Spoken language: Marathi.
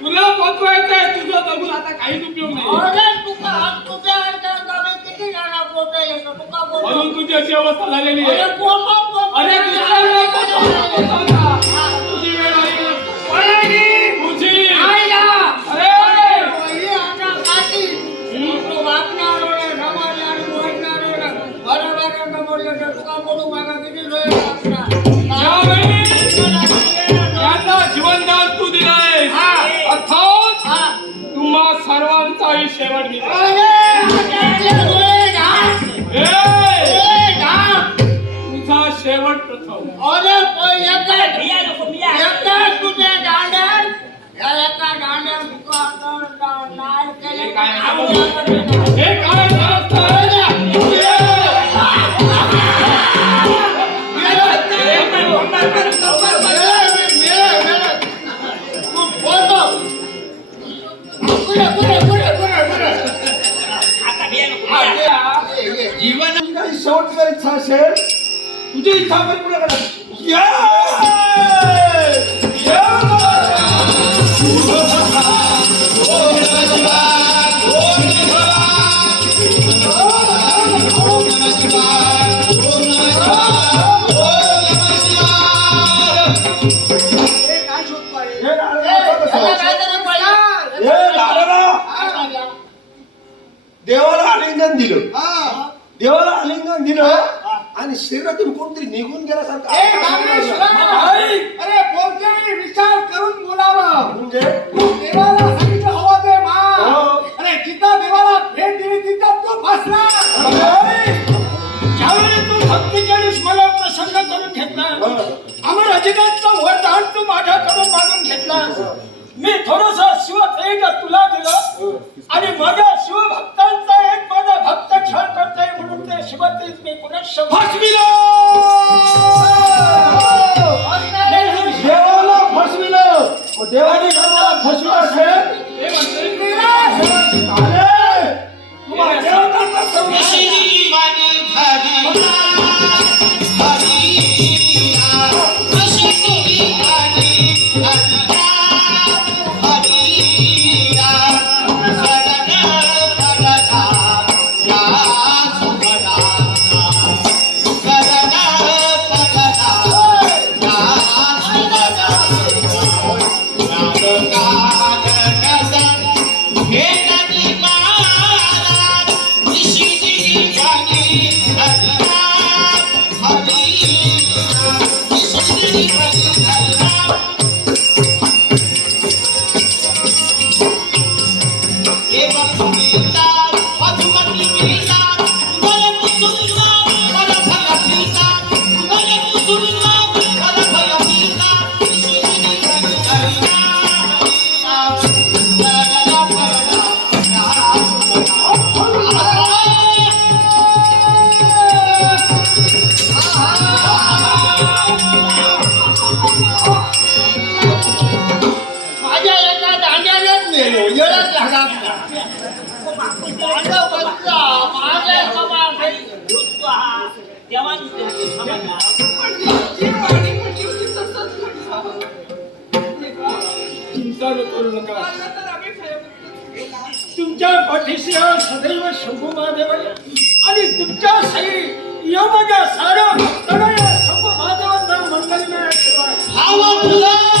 तुला पोचवायचंय तुझं जगून आता काहीच उपयोग नाही म्हणून तुझी अशी अवस्था झालेली आहे. अरे तुझी वेळ तुझी जीवनदान तू दिलाय अर्थात तुम्हा सर्वांचा शेवट तुझा शेवट प्रथम जीवनाची काही शेवटची इच्छा असेल तुझी इच्छा आपण पुढे करा देवाला आलिंगन दिलं देवाला आलिंगन दिलं आणि शरीरातून कोणतरी निघून गेल्यासारखं अरे बोलते विचार करून बोलावा म्हणजे देवाला सांगितलं हवा दे मा अरे जिथं देवाला भेट दिली तिथं तू फसला ज्यावेळी तू भक्ती केलीस मला प्रसन्न करून घेतला अमर अजितांचं वरदान तू माझ्याकडून मागून घेतला मी थोडस शिवप्रेम तुला दिलं आणि माझ्या शिवभक्तांचा एक माझा भक्त क्षण करता येईल म्हणून ते शिवतेच मी पुनः देवाला फसविलं देवाने देवाला फसविलं असेल तुमच्या पाठीशी सदैव शंभू महादेव आणि तुमच्या सही या माझ्या साऱ्या भक्तांना शंभू महादेवांचा मंगलमय